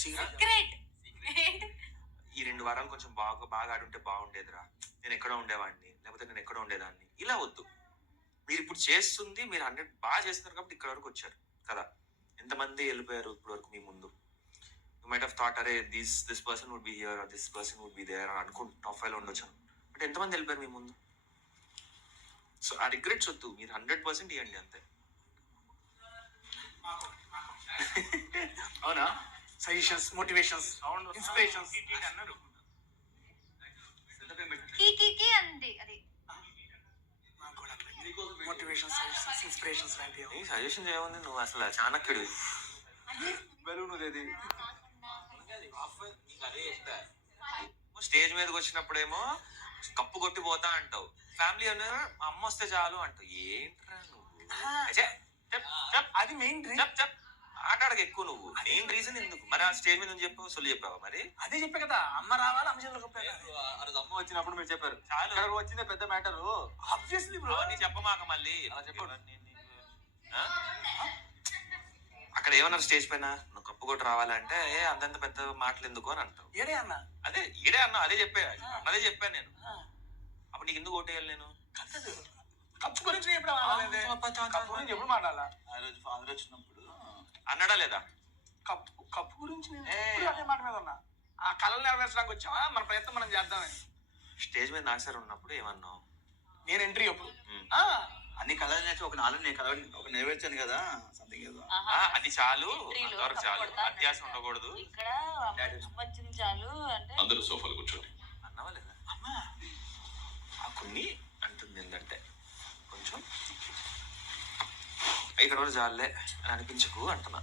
Secret. ఈ 2 వారాలు కొంచెం బాగా ఆడుంటే బాగుండేదిరా, నేను ఎక్కడో ఉండేవాడిని, లేకపోతే నేను ఎక్కడో ఉండేదాన్ని. ఇలా వద్దు. మీరు ఇప్పుడు చేస్తుంది, మీరు 100 బాగా చేస్తున్నారు కాబట్టి ఇక్కడ వరకు వచ్చారు కదా. ఎంతమంది వెళ్ళిపోయారు ఇప్పుడు వరకు మీ ముందు. యూ మైట్ హావ్ థాట్ అరే this person would be here or this person would be there అని అనుకుంటూ టాప్ 5 లో ఉండొచ్చాను. బట్ ఎంతమంది వెళ్ళిపోయారు మీ ముందు. సో ఆ రిగ్రెట్స్ వద్దు, మీరు 100% ఇవ్వండి అంతే. అవునా? సజెషన్స్, మోటివేషన్స్, ఇన్స్పిరేషన్స్ అన్నారు. అంది అది మోటివేషన్, సజెషన్స్, ఇన్స్పిరేషన్స్ లాంటివి. సజెషన్ ఏముంది, నువ్వు అసలు చాణక్యుడివి. స్టేజ్ మీదకి వచ్చినప్పుడేమో కప్పు కొట్టి పోతా అంటావు, ఫ్యామిలీ అన్నారు అమ్మ వస్తే చాలు అంటావు. ఏంట్రా నువ్వు? అది మెయిన్ చెప్ ఆటాడక ఎక్కువ నువ్వు. మెయిన్ రీజన్ ఎందుకు మరి ఆ స్టేజ్ మీద చెప్పావు, సొల్లు చెప్పావా? మరి అదే చెప్పా కదా, అమ్మ రావాలి, అమ్మ చేతులు కప్పాలి. అమ్మ వచ్చినప్పుడు మీరు చెప్పారు చాలు, ఇక్కడ వచ్చిందే పెద్ద మ్యాటర్. ఆబ్వియస్లీ బ్రో, అవన్నీ చెప్పమాక మళ్ళీ. అక్కడ ఏమన్నారు స్టేజ్ పైన, నువ్వు కప్పు కొట్టి రావాలంటే అంతంత పెద్ద మాటలు ఎందుకు అని అంటావు. ఏడే అన్న, అదే ఈడే అన్నా, అదే చెప్పాను నేను. అప్పుడు నీకు ఎందుకు ఓటేయాలి నేను? కప్పు గురించి ఎప్పుడు ఎప్పుడు మాట్లాడాలా? ఆ రోజు ఫాదర్ వచ్చినప్పుడు అన్నాడా లేదా? కప్పు గురించి అదే మాట మీద ఉన్నా. ఆ కళలు నెరవేర్చడానికి వచ్చావా, మన ప్రయత్నం మనం చేద్దామని. స్టేజ్ మీద నాకు సార్ ఉన్నప్పుడు ఏమన్నావు? నేను ఎంట్రీ అప్పుడు అన్ని కళలు నేర్చి ఒక 4 నేను ఒక నెరవేర్చాను కదా, సంథింగ్ ఏదో. అది చాలు, అంతవరకు చాలు, అత్యాశ ఉండకూడదు. ఇక్కడ చాలు అంటే అందరూ సోఫాలు కూర్చోండి అన్నావా లేదా? అమ్మా ఆ కొన్ని అంటుంది ఏంటంటే కొంచెం ఇక్కడ వరకు చాలే అని అనిపించకు అంటున్నా.